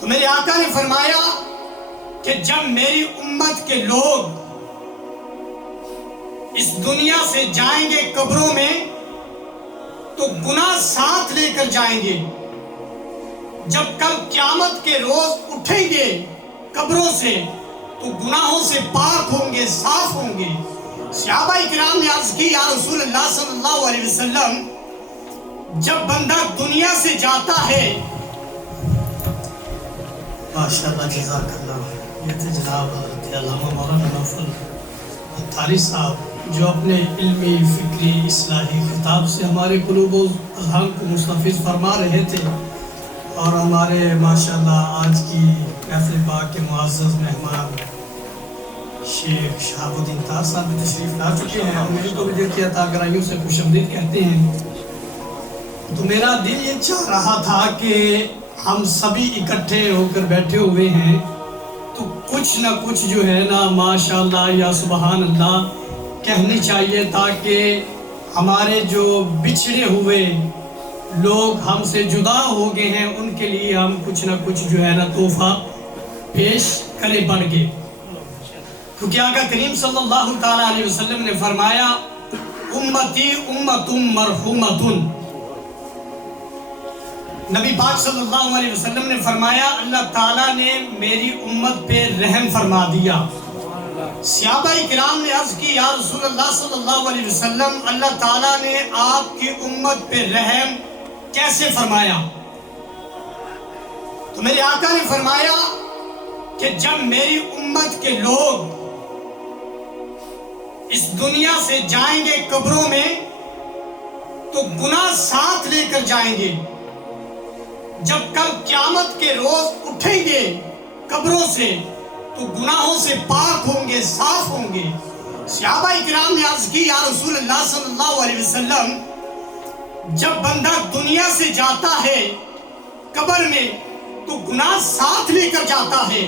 تو میرے آقا نے فرمایا کہ جب میری امت کے لوگ اس دنیا سے جائیں گے قبروں میں تو گناہ ساتھ لے کر جائیں گے. جب کل قیامت کے روز اٹھیں گے قبروں سے تو گناہوں سے پاک ہوں گے، صاف ہوں گے. صحابہ کرام نے عرض کی، یا رسول اللہ صلی اللہ علیہ وسلم، جب بندہ دنیا سے جاتا ہے، ماشاءاللہ جزاک اللہ، یہ تھے جناب حضرت علامہ مولانا نوفل عطاری صاحب جو اپنے علمی، فکری، اصلاحی خطاب سے ہمارے قلوب و اذہان کو مستفیض فرما رہے تھے. اور ہمارے ماشاءاللہ آج کی محفل پاک کے معزز مہمان شیخ شہاب الدین طاہر صاحب بھی تشریف لا چکے ہیں. ہم ان کو بھی دل کی عطا گرائیوں سے خوش آمدید کہتے ہیں. تو میرا دل یہ چاہ رہا تھا کہ ہم سبھی اکٹھے ہو کر بیٹھے ہوئے ہیں تو کچھ نہ کچھ جو ہے نا ماشاءاللہ یا سبحان اللہ کہنی چاہیے، تاکہ ہمارے جو بچھڑے ہوئے لوگ ہم سے جدا ہو گئے ہیں ان کے لیے ہم کچھ نہ کچھ جو ہے نا تحفہ پیش کرے بڑھ گئے. کیونکہ آقا کریم صلی اللہ تعالیٰ علیہ وسلم نے فرمایا، امتی امت مرحومت. نبی پاک صلی اللہ علیہ وسلم نے فرمایا اللہ تعالیٰ نے میری امت پہ رحم فرما دیا. صحابہ کرام نے عرض کی، یا رسول اللہ صلی اللہ علیہ وسلم، اللہ تعالیٰ نے آپ کی امت پہ رحم کیسے فرمایا؟ تو میرے آقا نے فرمایا کہ جب میری امت کے لوگ اس دنیا سے جائیں گے قبروں میں تو گناہ ساتھ لے کر جائیں گے. جب کل قیامت کے روز اٹھیں گے قبروں سے تو گناہوں سے پاک ہوں گے، صاف ہوں گے. صحابہ کرام نے عرض کی، یا رسول اللہ صلی اللہ علیہ وسلم، جب بندہ دنیا سے جاتا ہے قبر میں تو گناہ ساتھ لے کر جاتا ہے،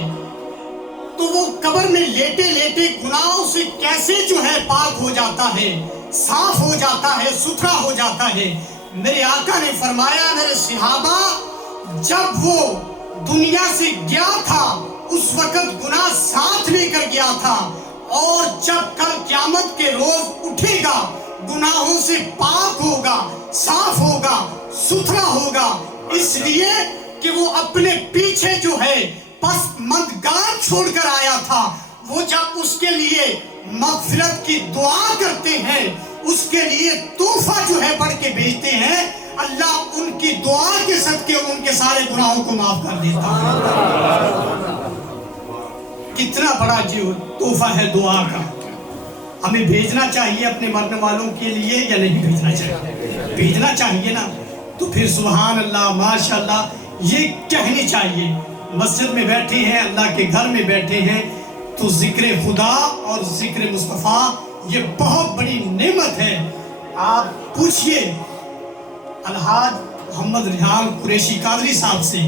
تو وہ قبر میں لیٹے لیٹے گناہوں سے کیسے جو ہے پاک ہو جاتا ہے، صاف ہو جاتا ہے، ستھرا ہو جاتا ہے. میرے آقا نے فرمایا، میرے صحابہ، جب وہ دنیا سے گیا تھا اس وقت گناہ ساتھ لے کر گیا تھا، اور جب کل قیامت کے روز اٹھے گا گناہوں سے پاک ہوگا، صاف ہوگا، ستھرا ہوگا، اس لیے کہ وہ اپنے پیچھے جو ہے پس مندگار چھوڑ کر آیا تھا. وہ جب اس کے لیے مغفرت کی دعا کرتے ہیں، اس کے لیے تحفہ جو ہے بڑھ کے بھیجتے ہیں، اللہ ان کی دعا کے صدقے ان کے سارے گناہوں کو معاف کر دیتا ہے. کتنا بڑا جو تحفہ ہے دعا کا. ہمیں بھیجنا چاہیے اپنے مرنے والوں کے لیے یا نہیں بھیجنا چاہیے؟ بھیجنا چاہیے نا. تو پھر سبحان اللہ ماشاءاللہ یہ کہنی چاہیے. مسجد میں بیٹھے ہیں، اللہ کے گھر میں بیٹھے ہیں، تو ذکر خدا اور ذکر مصطفیٰ یہ بہت بڑی نعمت ہے. آپ پوچھئے الحاج محمد ریحان قریشی قادری صاحب سے،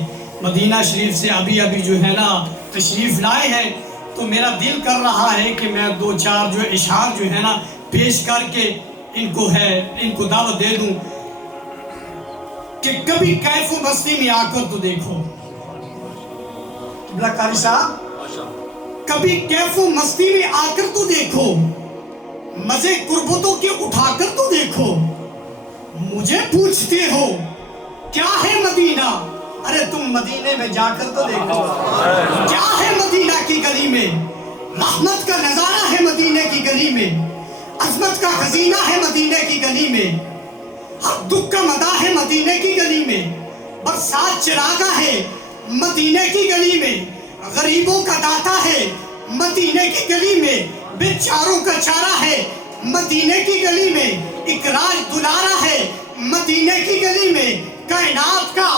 مدینہ شریف سے ابھی جو ہے نا تشریف لائے ہیں. تو میرا دل کر رہا ہے کہ میں دو چار جو اشعار جو ہے نا پیش کر کے ان کو دعوت دے دوں کہ کبھی کیف و مستی میں آ کر تو دیکھو. قبلہ قاری صاحب، کبھی کیف و مستی میں آ کر تو دیکھو، مزے قربتوں کے اٹھا کر تو دیکھو. مجھے پوچھتے ہو کیا ہے مدینہ، ارے تم مدینے میں جا کر تو دیکھو. کیا ہے مدینہ کی گلی میں، رحمت کا نظارہ ہے مدینے کی گلی میں، عظمت کا خزینہ ہے مدینے کی گلی میں، ہر دکھ کا مداح ہے مدینے کی گلی میں، برسات چراغا ہے مدینے کی گلی میں، غریبوں کا داتا ہے مدینے کی گلی میں، بیچاروں کا چارہ ہے مدینے کی گلی میں، اقراج دلارا ہے مدینے کی گلی میں، کائنات کا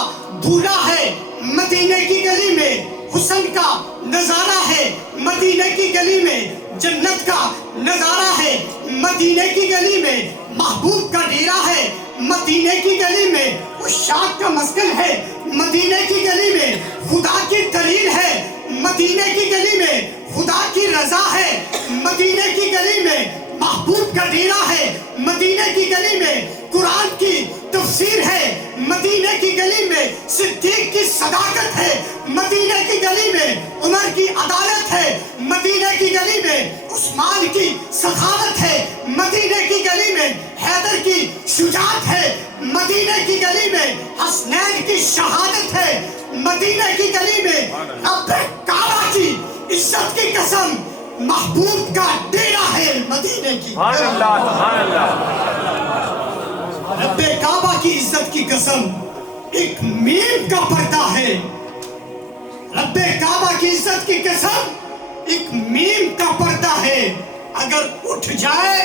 دھولا ہے مدینے کی گلی میں، حسن کا نظارہ ہے مدینے کی گلی میں، جنت کا نظارہ ہے مدینے کی گلی میں، محبوب کا ڈیرا ہے مدینے کی گلی میں، عشاق کا مسکن ہے مدینے کی گلی میں، خدا کی دلیل ہے مدینے کی گلی میں، خدا کی رضا ہے مدینے کی گلی میں، محبوب کا ڈیرا ہے مدینے کی گلی میں، قرآن کی تفسیر ہے مدینے کی گلی میں، صدیق کی صداقت ہے مدینے کی گلی میں، عمر کی عدالت ہے مدینے کی گلی میں، عثمان کی سخاوت ہے مدینے کی گلی میں، حیدر کی شجاعت ہے مدینے کی گلی میں، حسنین کی شہادت ہے مدینے کی گلی میں، رب کعبہ کی عزت کی قسم محبوب کا ڈیرا ہے مدینے کی، سبحان اللہ رب کعبہ کی عزت کی قسم ایک میم کا پردہ ہے، رب کعبہ کی عزت کی قسم ایک میم کا پردہ ہے، اگر اٹھ جائے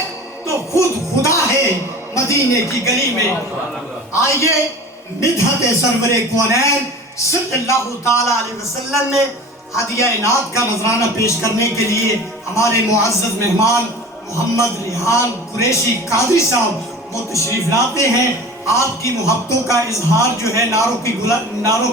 تو خود خدا ہے مدینے کی گلی میں۔ آئیے مدحت سرور کونین صلی اللہ تعالیٰ علیہ وسلم میں ہدیہ عنایت کا نذرانہ پیش کرنے کے لیے ہمارے معزز مہمان محمد ریحان قریشی قادری صاحب وہ تشریف لاتے ہیں۔ آپ کی محبتوں کا اظہار جو ہے نعروں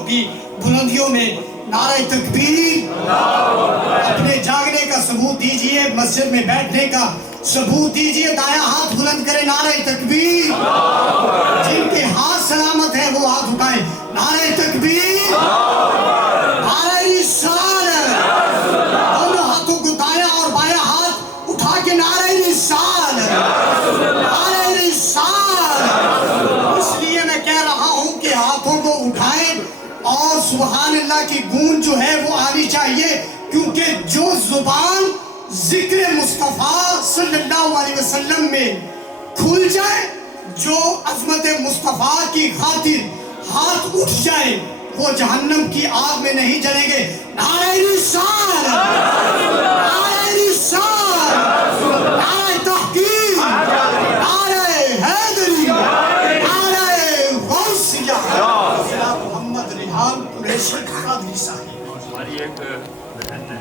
کی بلندیوں میں نعرہ تکبیر، اپنے جاگنے کا ثبوت دیجئے، مسجد میں بیٹھنے کا ثبوت دیجئے، دایاں ہاتھ بلند کرے نعرہ تکبیر، جن کے ہاتھ سلامت ہیں وہ ہاتھ اٹھائیں، نعرہ تکبیر، نعرہ رسالت، دونوں ہاتھوں کو دایاں اور بایاں ہاتھ اٹھا کے نعرہ رسالت، نعرہ رسالت۔ اس لیے میں کہہ رہا ہوں کہ ہاتھوں کو اٹھائیں اور سبحان اللہ کی گونج جو ہے وہ آنی چاہیے، کیونکہ جو زبان ذکر مصطفیٰ صلی اللہ علیہ وسلم میں کھل جائے، جو عظمت مصطفیٰ کی خاطر ہاتھ اٹھ جائے، وہ جہنم کی آگ میں نہیں جلیں گے۔ نعرہ رسالت، نعرہ رسالت، نعرہ تحقیق، نعرہ حیدری، نعرہ غوثیہ، محمد ریحان قریشی قادری صاحب۔ ہماری ایک بہن ہے